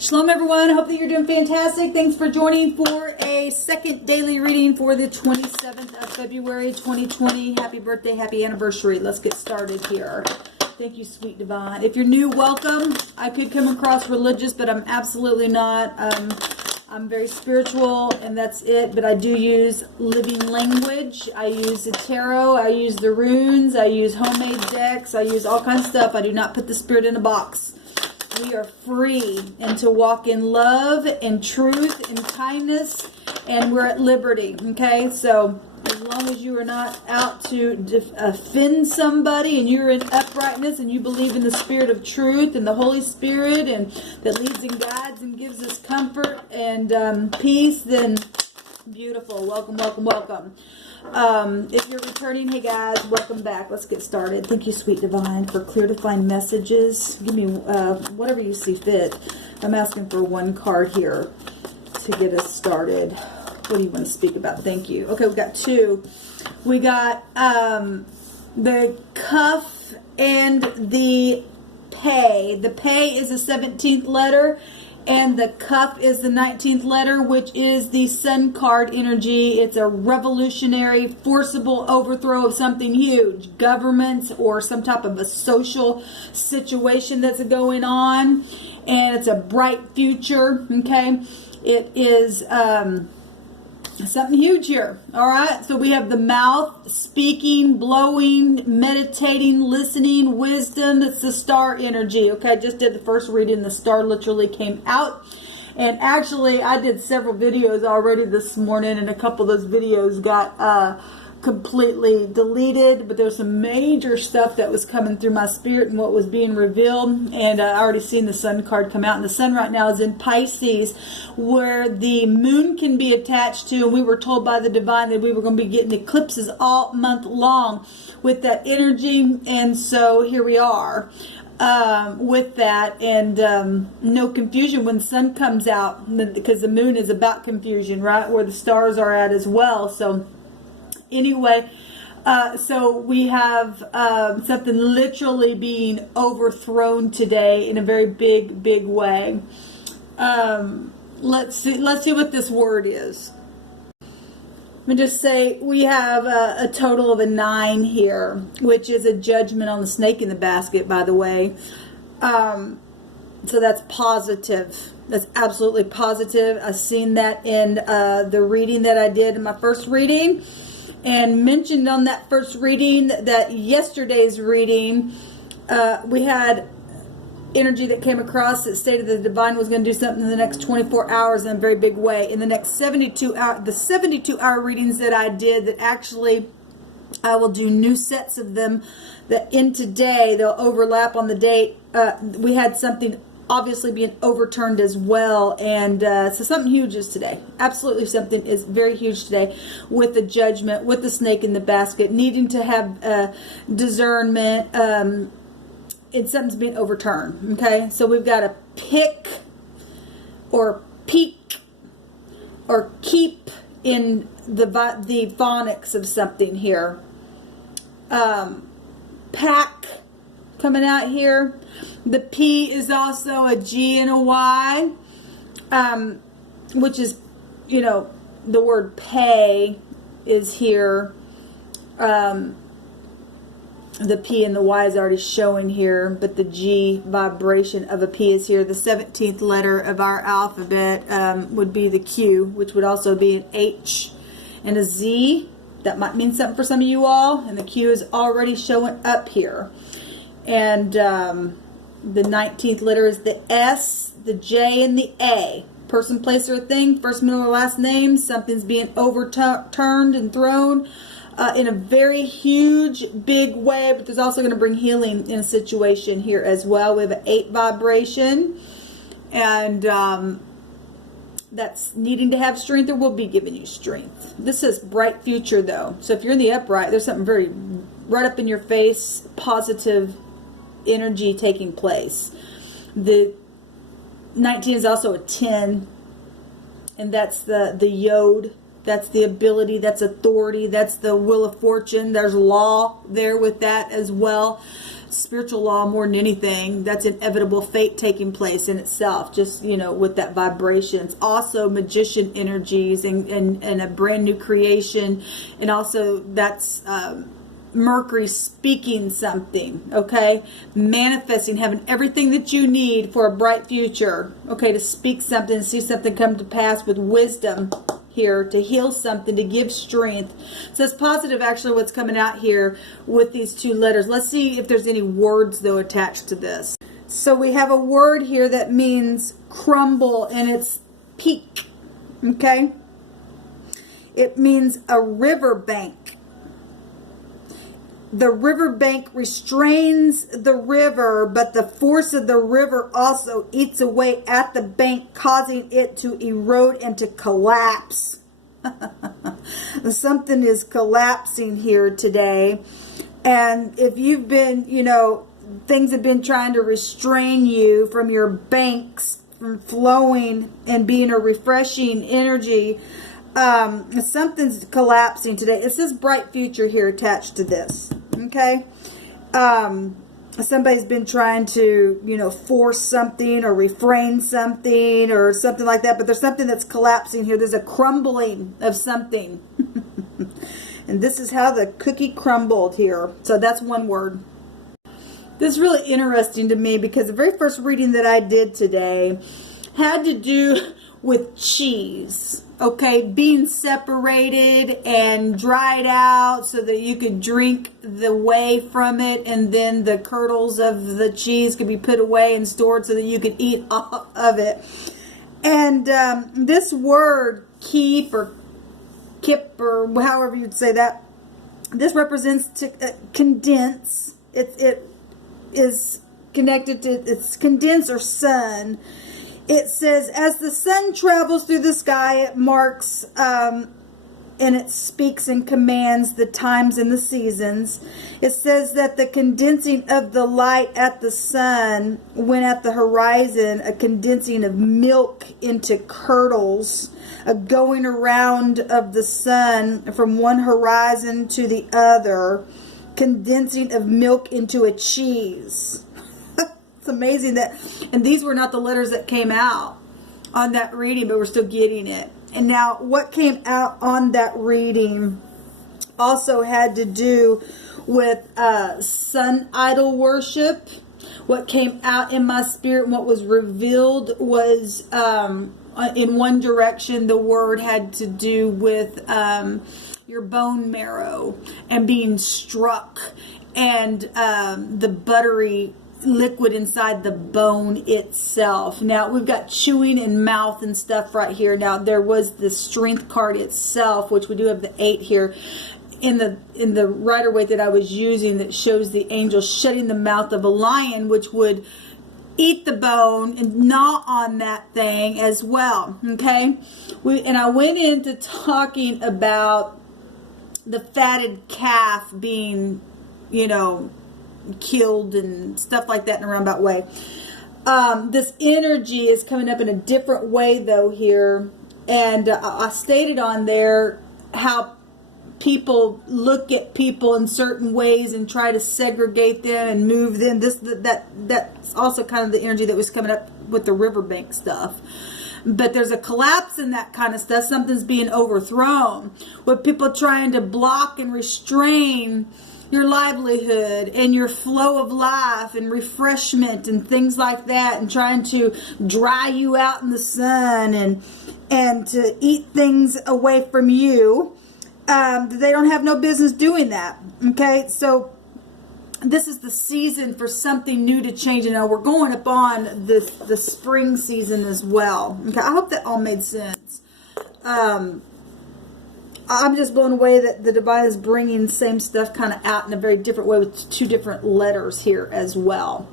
Shalom everyone, hope that you're doing fantastic. Thanks for joining for a second daily reading for the 27th of February 2020. Happy birthday, happy anniversary. Let's get started here. Thank you, sweet divine. If you're new, welcome. I could come across religious, but I'm absolutely not. I'm very spiritual and that's it, but I do use living language. I use the tarot, I use the runes, I use homemade decks, I use all kinds of stuff. I do not put the spirit in a box. We are free and to walk in love and truth and kindness, and we're at liberty, okay? So as long as you are not out to offend somebody and you're in uprightness and you believe in the spirit of truth and the Holy Spirit and that leads and guides and gives us comfort and peace, then beautiful. Welcome, welcome, welcome. If you're returning, hey guys, welcome back. Let's get started. Thank you, sweet divine, for clear to find messages. Give me whatever you see fit. I'm asking for one card here to get us started. What do you want to speak about? Thank you. Okay, we've got two. We got the cuff and the pay. The pay is the 17th letter, and the cuff is the 19th letter, which is the sun card energy. It's a revolutionary, forcible overthrow of something huge. Governments or some type of a social situation that's going on. And it's a bright future, okay? It is something huge here, all right? So we have the mouth, speaking, blowing, meditating, listening, wisdom. It's the star energy, okay? I just did the first reading. The star literally came out. And actually, I did several videos already this morning, and a couple of those videos got completely deleted, but there's some major stuff that was coming through my spirit and what was being revealed. And I already seen the sun card come out, and the sun right now is in Pisces, where the moon can be attached to, and we were told by the divine that we were going to be getting eclipses all month long with that energy. And so here we are with that, and no confusion when the sun comes out, because the moon is about confusion, right, where the stars are at as well. So anyway, so we have something literally being overthrown today in a very big way. Let's see what this word is. Let me just say we have a total of a 9 here, which is a judgment on the snake in the basket, by the way. So that's positive. That's absolutely positive. I've seen that in the reading that I did in my first reading. And mentioned on that first reading that yesterday's reading, we had energy that came across that stated the divine was going to do something in the next 24 hours in a very big way. In the next 72 hours, the 72-hour readings that I did, that actually I will do new sets of them that in today, they'll overlap on the date. We had something obviously being overturned as well, and so something huge is today. Absolutely something is very huge today with the judgment, with the snake in the basket, needing to have discernment. It's something's being overturned, okay? So we've got a pick or peek or keep in the phonics of something here. Pack coming out here. The P is also a G and a Y, which is, you know, the word pay is here. The P and the Y is already showing here, but the G vibration of a P is here. The 17th letter of our alphabet would be the Q, which would also be an H and a Z. That might mean something for some of you all. And the Q is already showing up here. And the 19th letter is the S, the J, and the A. Person, place, or thing, first, middle, or last name. Something's being overturned and thrown in a very huge, big way. But there's also going to bring healing in a situation here as well. We have an 8 vibration. And that's needing to have strength, or will be giving you strength. This is bright future, though. So if you're in the upright, there's something very right up in your face, positive energy taking place. The 19 is also a 10, and that's the yod. That's the ability, that's authority, that's the wheel of fortune. There's law there with that as well. spiritual law more than anything. That's inevitable fate taking place in itself, just, you know, with that vibration. It's also magician energies and a brand new creation. And also that's Mercury speaking something, okay? Manifesting, having everything that you need for a bright future, okay? To speak something, see something come to pass with wisdom here, to heal something, to give strength. So it's positive, actually, what's coming out here with these two letters. Let's see if there's any words, though, attached to this. So we have a word here that means crumble, and it's peak, okay? It means a riverbank. The riverbank restrains the river, but the force of the river also eats away at the bank, causing it to erode and to collapse. Something is collapsing here today. And if you've been, you know, things have been trying to restrain you from your banks from flowing and being a refreshing energy, something's collapsing today. It says bright future here attached to this. Okay. Somebody's been trying to, you know, force something or refrain something or something like that, but there's something that's collapsing here. There's a crumbling of something. And this is how the cookie crumbled here. So that's one word. This is really interesting to me because the very first reading that I did today had to do with cheese. Okay, being separated and dried out so that you could drink the whey from it, and then the kernels of the cheese could be put away and stored so that you could eat off of it. And this word, keep or kip or however you'd say that, this represents to condense. It is connected to its condense or sun. It says, as the sun travels through the sky, it marks and it speaks and commands the times and the seasons. It says that the condensing of the light at the sun, when at the horizon, a condensing of milk into curdles, a going around of the sun from one horizon to the other, condensing of milk into a cheese. It's amazing that, and these were not the letters that came out on that reading, but we're still getting it. And now what came out on that reading also had to do with sun idol worship. What came out in my spirit and what was revealed was in one direction, the word had to do with your bone marrow and being struck, and the buttery liquid inside the bone itself. Now we've got chewing and mouth and stuff right here. Now there was the strength card itself, which we do have the 8 here in the Rider-Waite that I was using, that shows the angel shutting the mouth of a lion, which would eat the bone and gnaw on that thing as well. Okay, and I went into talking about the fatted calf being, you know, killed and stuff like that in a roundabout way. This energy is coming up in a different way though here, and I stated on there how people look at people in certain ways and try to segregate them and move them. That's also kind of the energy that was coming up with the riverbank stuff. But there's a collapse in that kind of stuff. Something's being overthrown with people trying to block and restrain your livelihood and your flow of life and refreshment and things like that, and trying to dry you out in the sun and to eat things away from you. They don't have no business doing that. Okay, so this is the season for something new to change. And now we're going up on the spring season as well. Okay, I hope that all made sense. I'm just blown away that the divine is bringing the same stuff kind of out in a very different way with 2 different letters here as well.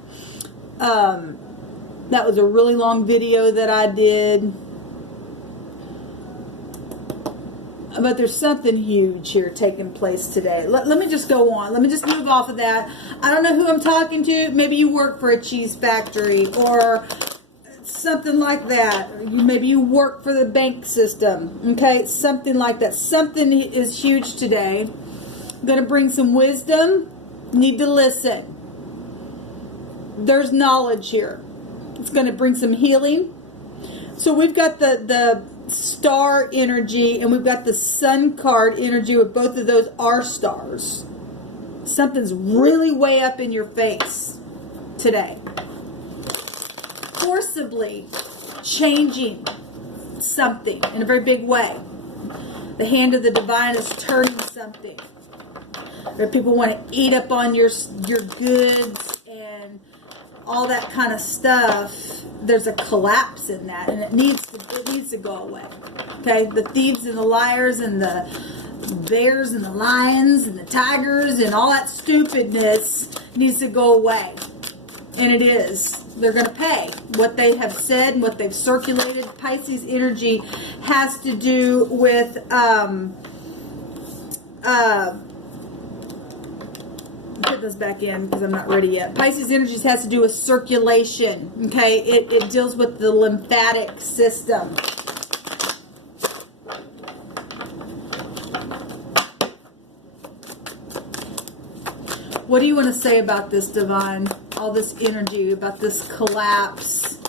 That was a really long video that I did. But there's something huge here taking place today. Let me just go on. Let me just move off of that. I don't know who I'm talking to. Maybe you work for a cheese factory or something like that. Or maybe you work for the bank system. Okay, something like that. Something is huge today. I'm going to bring some wisdom. Need to listen. there's knowledge here. It's going to bring some healing. So we've got the star energy and we've got the sun card energy, with both of those are stars. Something's really way up in your face today. Forcibly changing something in a very big way. The hand of the divine is turning something. Where people want to eat up on your goods and all that kind of stuff. There's a collapse in that, and it needs to go away. Okay, the thieves and the liars and the bears and the lions and the tigers and all that stupidness needs to go away, and it is. They're going to pay what they have said and what they've circulated. Pisces energy has to do with put this back in because I'm not ready yet. Pisces energy has to do with circulation. Okay, it deals with the lymphatic system. What do you want to say about this, divine? All this energy, about this collapse,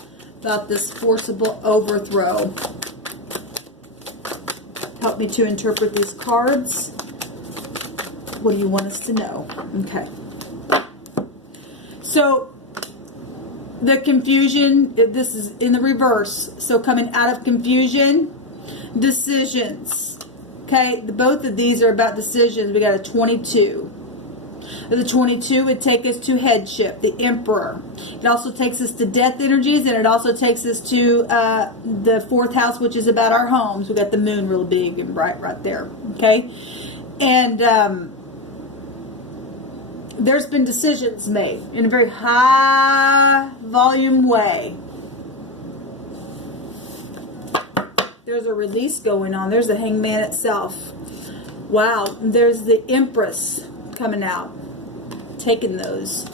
about this forcible overthrow. Help me to interpret these cards. What do you want us to know? Okay. So, the confusion, this is in the reverse. So, coming out of confusion, decisions. Okay, both of these are about decisions. We got a 22. The 22 would take us to headship, the Emperor. It also takes us to death energies, and it also takes us to the 4th house, which is about our homes. We got the moon real big and bright right there. Okay, and there's been decisions made in a very high volume way. There's a release going on. There's the Hangman itself. Wow, there's the Empress coming out, taking those.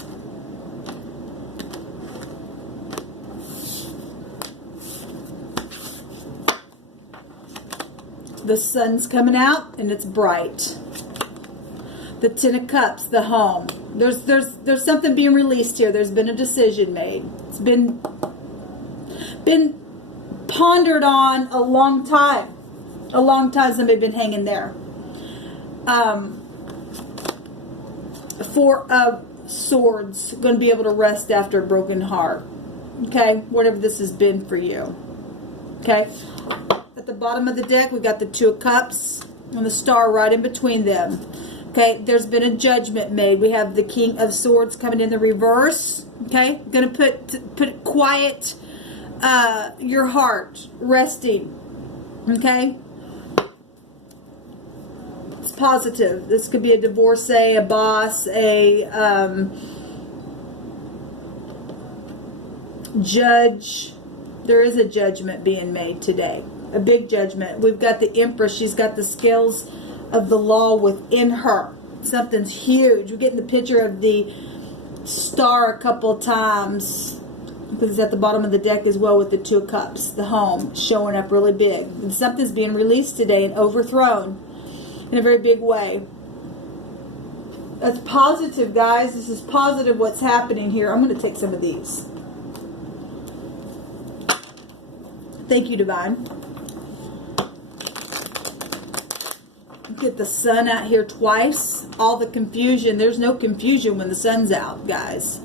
The sun's coming out and it's bright. The 10 of Cups, the home. There's something being released here. There's been a decision made. It's been pondered on a long time. A long time somebody's been hanging there. 4 of Swords, going to be able to rest after a broken heart. Okay, whatever this has been for you. Okay, at the bottom of the deck we got the 2 of Cups and the star right in between them. Okay, there's been a judgment made. We have the King of Swords coming in the reverse. Okay, going to put quiet your heart, resting. Okay, it's positive. This could be a divorcee, a boss, a judge. There is a judgment being made today, a big judgment. We've got the Empress. She's got the scales of the law within her. Something's huge. We're getting the picture of the star a couple of times because it's at the bottom of the deck as well with the 2 of Cups, the home showing up really big. And something's being released today and overthrown in a very big way. That's positive, guys. This is positive what's happening here. I'm going to take some of these. Thank you, divine. Get the sun out here twice. All the confusion. There's no confusion when the sun's out, guys.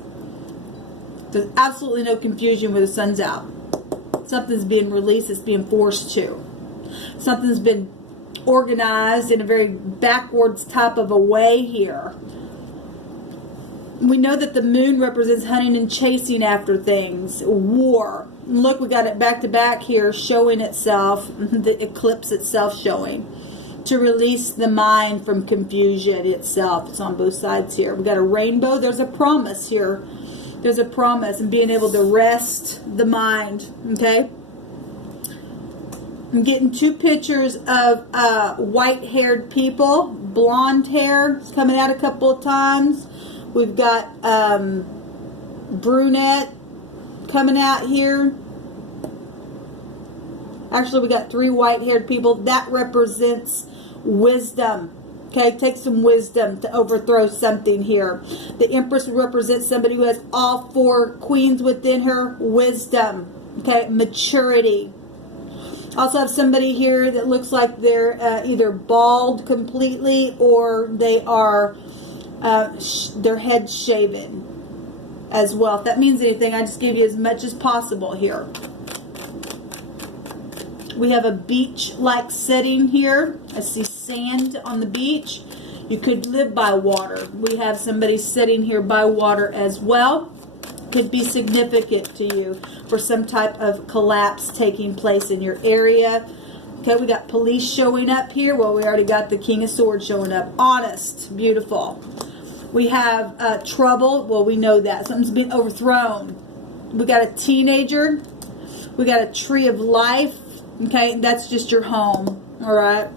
There's absolutely no confusion when the sun's out. Something's being released. It's being forced to. Something's been organized in a very backwards type of a way here. We know that the moon represents hunting and chasing after things. War. Look, we got it back to back here showing itself. The eclipse itself showing. To release the mind from confusion itself. It's on both sides here. We got a rainbow. There's a promise here. There's a promise and being able to rest the mind. Okay. I'm getting 2 pictures of white-haired people. Blonde hair is coming out a couple of times. We've got brunette coming out here. Actually, we got 3 white-haired people. That represents wisdom. Okay, take some wisdom to overthrow something here. The Empress represents somebody who has all 4 queens within her. Wisdom, okay, maturity. Also have somebody here that looks like they're either bald completely or they are their head shaven as well. If that means anything, I just gave you as much as possible here. We have a beach-like setting here. I see sand on the beach. You could live by water. We have somebody sitting here by water as well. Could be significant to you for some type of collapse taking place in your area. Okay, we got police showing up here. Well, we already got the King of Swords showing up. Honest, beautiful. We have trouble. Well, we know that. Something's been overthrown. We got a teenager. We got a tree of life. Okay, that's just your home, all right?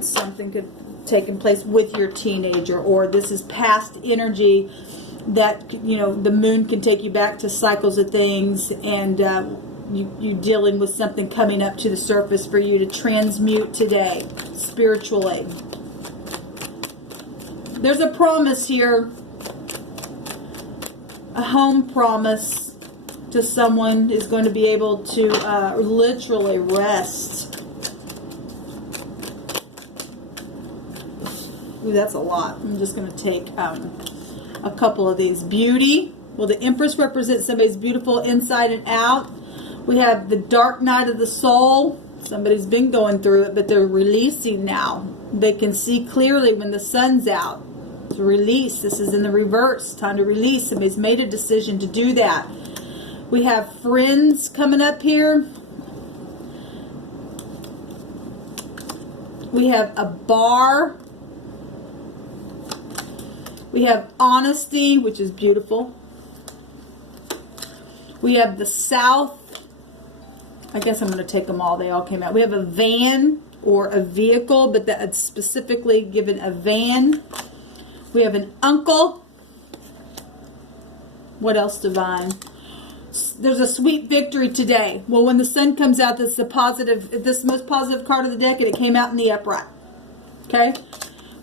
Something could take place with your teenager, or this is past energy that, you know, the moon can take you back to cycles of things, and you dealing with something coming up to the surface for you to transmute today, spiritually. There's a promise here, a home promise. To someone is going to be able to literally rest. Ooh, that's a lot. I'm just going to take a couple of these. Beauty. Well, the Empress represents somebody's beautiful inside and out. We have the dark night of the soul. Somebody's been going through it, but they're releasing now. They can see clearly when the sun's out. To release. This is in the reverse. Time to release. Somebody's made a decision to do that. We have friends coming up here. We have a bar. We have honesty, which is beautiful. We have the South. I guess I'm going to take them all. They all came out. We have a van or a vehicle, but that's specifically given a van. We have an uncle. What else, Divine? There's a sweet victory today. Well, when the sun comes out, this is the positive, this is the most positive card of the deck, and it came out in the upright. Okay?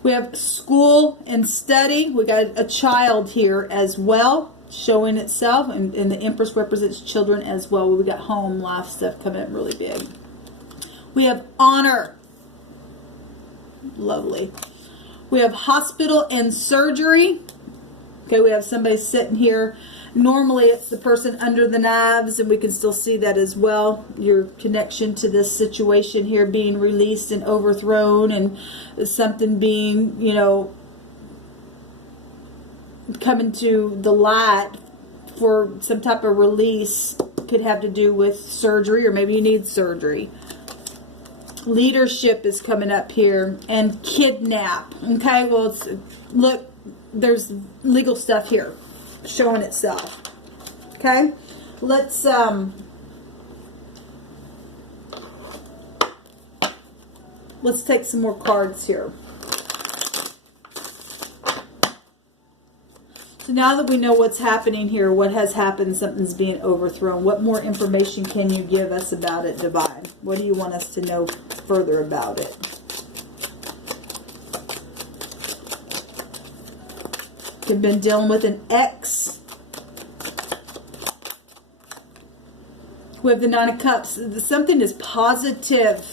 We have school and study. We got a child here as well, showing itself, and the Empress represents children as well. We got home life stuff coming up really big. We have honor. Lovely. We have hospital and surgery. Okay, we have somebody sitting here. Normally it's the person under the knives, and we can still see that as well. Your connection to this situation here being released and overthrown, and something being, you know, coming to the light for some type of release. Could have to do with surgery, or maybe you need surgery. Leadership is coming up here, and kidnap. Okay, well, it's, look, there's legal stuff here showing itself. Okay, let's take some more cards here. So now that we know what's happening here, what has happened, something's being overthrown, what more information can you give us about it, Divine? What do you want us to know further about it? You've been dealing with an ex. We have the Nine of Cups. Something is positive.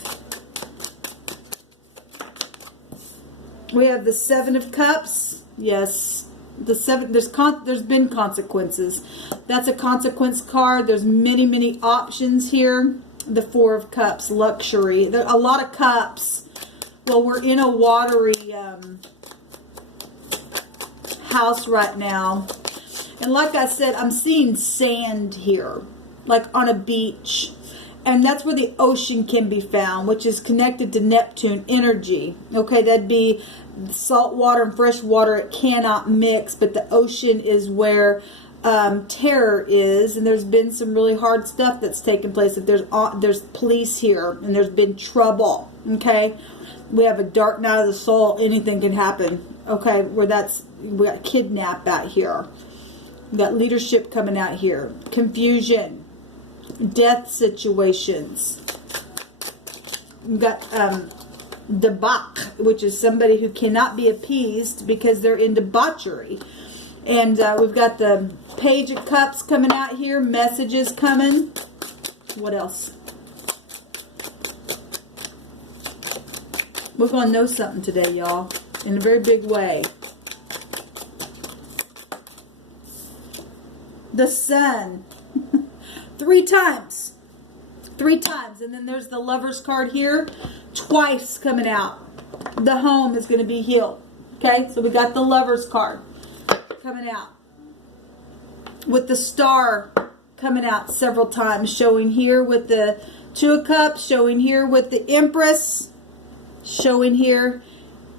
We have the Seven of Cups. Yes. The seven, there's been consequences. That's a consequence card. There's many options here. The Four of Cups, luxury. A lot of cups. Well, we're in a watery house right now, and like I said, I'm seeing sand here, like on a beach, and that's where the ocean can be found, which is connected to Neptune energy. Okay, that'd be salt water and fresh water. It cannot mix, but the ocean is where terror is, and there's been some really hard stuff that's taken place. If there's police here, and there's been trouble. Okay, we have a dark night of the soul. Anything can happen. Okay, we got kidnapped out here. We got leadership coming out here. Confusion, death situations. We got debauch, which is somebody who cannot be appeased because they're in debauchery. And we've got the Page of Cups coming out here, messages coming. What else? We're going to know something today, y'all, in a very big way. The Sun. 3 times. 3 times. And then there's the Lover's card here. Twice coming out. The home is going to be healed. Okay, so we got the Lover's card coming out. With the Star coming out several times. Showing here with the 2 of Cups. Showing here with the Empress. Showing here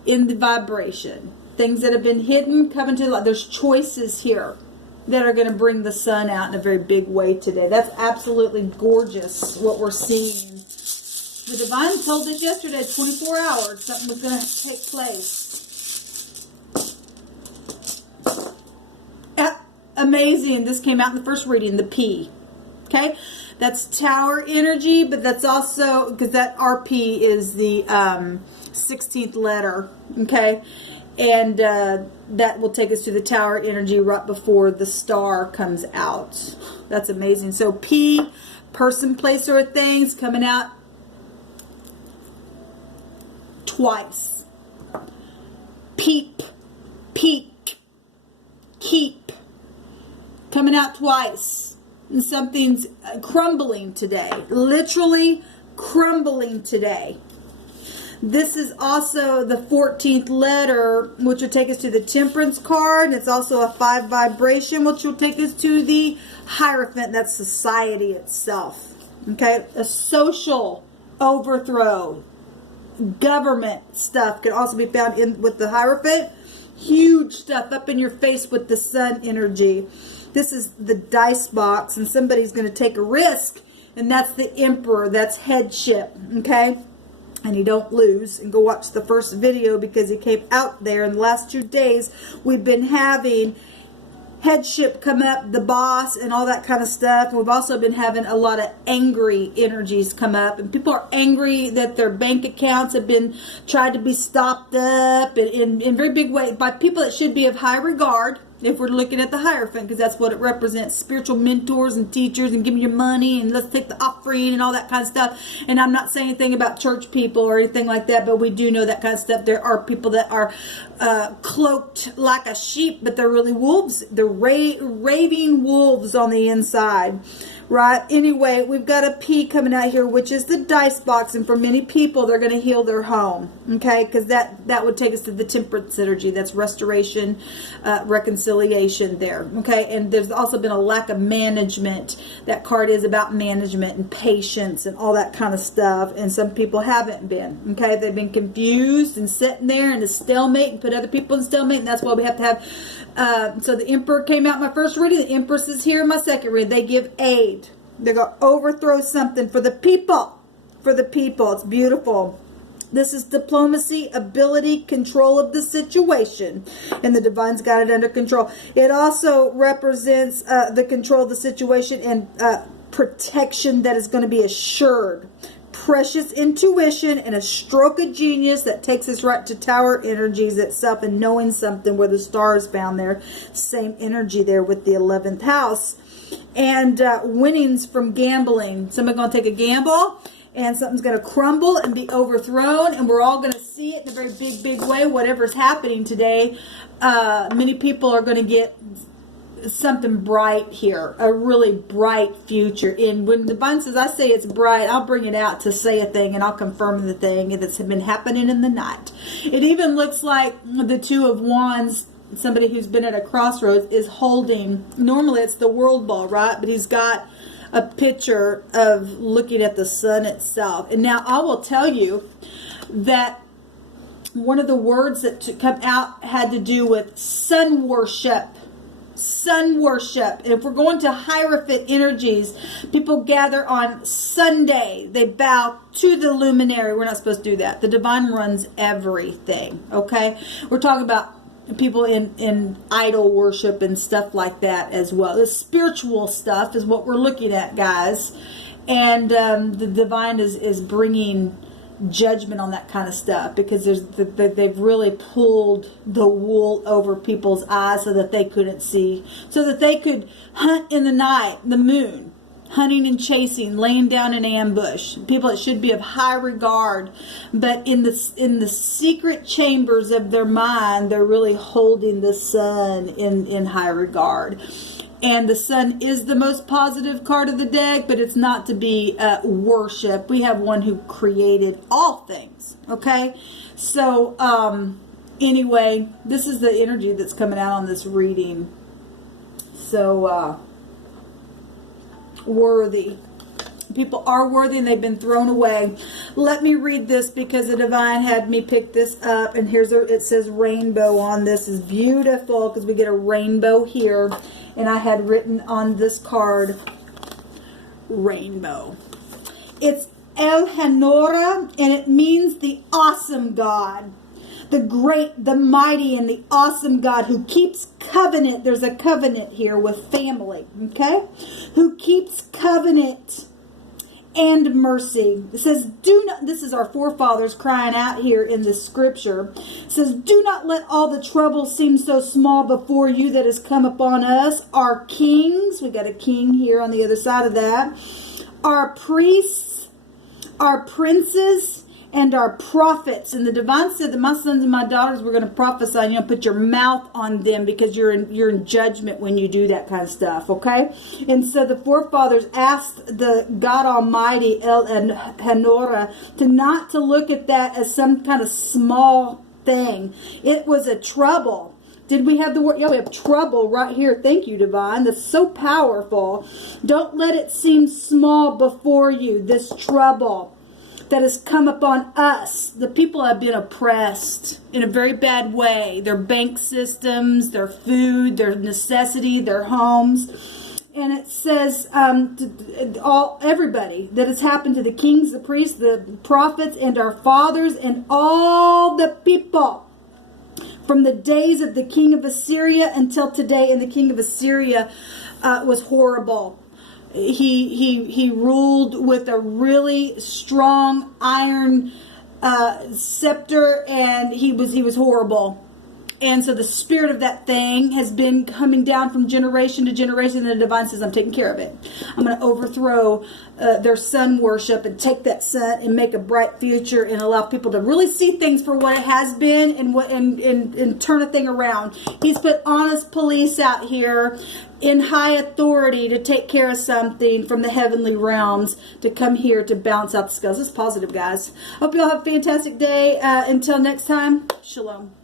in the vibration. Things that have been hidden coming to light. There's choices here that are going to bring the Sun out in a very big way today. That's absolutely gorgeous what we're seeing. The Divine told us yesterday, 24 hours, something was going to take place. Amazing. This came out in the first reading, the P. Okay? That's Tower energy, but that's also, because that RP is the 16th letter. Okay? And that will take us to the Tower energy right before the Star comes out. That's amazing. So P, person, place, or things coming out twice. Peep, peak, keep, coming out twice. And something's crumbling today. Literally crumbling today. This is also the 14th letter, which will take us to the Temperance card. And it's also a 5 vibration, which will take us to the Hierophant. That's society itself. Okay? A social overthrow. Government stuff can also be found in with the Hierophant. Huge stuff up in your face with the Sun energy. This is the dice box, and somebody's going to take a risk. And that's the Emperor. That's headship. Okay? And you don't lose. And go watch the first video because he came out there. In the last 2 days, we've been having headship come up, the boss, and all that kind of stuff. And we've also been having a lot of angry energies come up. And people are angry that their bank accounts have been tried to be stopped up in very big ways by people that should be of high regard. If we're looking at the Hierophant, because that's what it represents, spiritual mentors and teachers, and give me your money, and let's take the offering, and all that kind of stuff. And I'm not saying anything about church people or anything like that, but we do know that kind of stuff. There are people that are cloaked like a sheep, but they're really wolves. They're raving wolves on the inside. Right? Anyway, we've got a P coming out here, which is the dice box. And for many people, they're going to heal their home. Okay? Because that would take us to the Temperance energy. That's restoration, reconciliation there. Okay? And there's also been a lack of management. That card is about management and patience and all that kind of stuff. And some people haven't been. Okay? They've been confused and sitting there in a stalemate and put other people in stalemate. And that's why we have to have... so the Emperor came out in my first reading. The Empress is here in my second reading. They give aid. They're going to overthrow something for the people. For the people. It's beautiful. This is diplomacy, ability, control of the situation. And the Divine's got it under control. It also represents the control of the situation and protection that is going to be assured. Precious intuition and a stroke of genius that takes us right to Tower energies itself and knowing something where the Star is found there. Same energy there with the 11th house. And winnings from gambling. Somebody's going to take a gamble and something's going to crumble and be overthrown, and we're all going to see it in a very big way. Whatever's happening today, many people are going to get something bright here, a really bright future. And when the Divine says I say it's bright, I'll bring it out to say a thing, and I'll confirm the thing that's been happening in the night. It even looks like the Two of Wands. Somebody who's been at a crossroads is holding, normally it's the world ball, right? But he's got a picture of looking at the sun itself. And now I will tell you that one of the words that come out had to do with sun worship. Sun worship. And if we're going to Hierophant energies, people gather on Sunday. They bow to the luminary. We're not supposed to do that. The Divine runs everything. Okay? We're talking about people in idol worship and stuff like that as well. The spiritual stuff is what we're looking at, guys. And the Divine is bringing judgment on that kind of stuff, because they've really pulled the wool over people's eyes so that they couldn't see, so that they could hunt in the night, the moon, hunting and chasing, laying down in ambush. People that should be of high regard, but in the secret chambers of their mind, they're really holding the sun in high regard. And the sun is the most positive card of the deck, but it's not to be worshipped. We have one who created all things, okay? So, anyway, this is the energy that's coming out on this reading. So, worthy. People are worthy and they've been thrown away. Let me read this because the divine had me pick this up. And here's it says rainbow on this. Is beautiful because we get a rainbow here. And I had written on this card, rainbow. It's El Hanora, and it means the awesome God. The great, the mighty, and the awesome God who keeps covenant. There's a covenant here with family, okay? Who keeps covenant and mercy. It says, do not, this is our forefathers crying out here in the scripture. It says, do not let all the trouble seem so small before you that has come upon us. Our kings, we got a king here on the other side of that. Our priests, our princes, and our prophets. And the divine said that my sons and my daughters were going to prophesy, and you'll put your mouth on them because you're in judgment when you do that kind of stuff, okay? And so the forefathers asked the God Almighty, El Hanora, not to look at that as some kind of small thing. It was a trouble. Did we have the word? Yeah, we have trouble right here. Thank you, divine. That's so powerful. Don't let it seem small before you, this trouble that has come upon us. The people have been oppressed in a very bad way. Their bank systems, their food, their necessity, their homes. And it says everybody that has happened to the kings, the priests, the prophets, and our fathers, and all the people from the days of the king of Assyria until today. And the king of Assyria was horrible. He ruled with a really strong iron scepter, and he was horrible. And so the spirit of that thing has been coming down from generation to generation. And the divine says, I'm taking care of it. I'm going to overthrow their sun worship and take that sun and make a bright future and allow people to really see things for what it has been and turn a thing around. He's put honest police out here in high authority to take care of something from the heavenly realms to come here to bounce out the scales. It's positive, guys. Hope you all have a fantastic day. Until next time, shalom.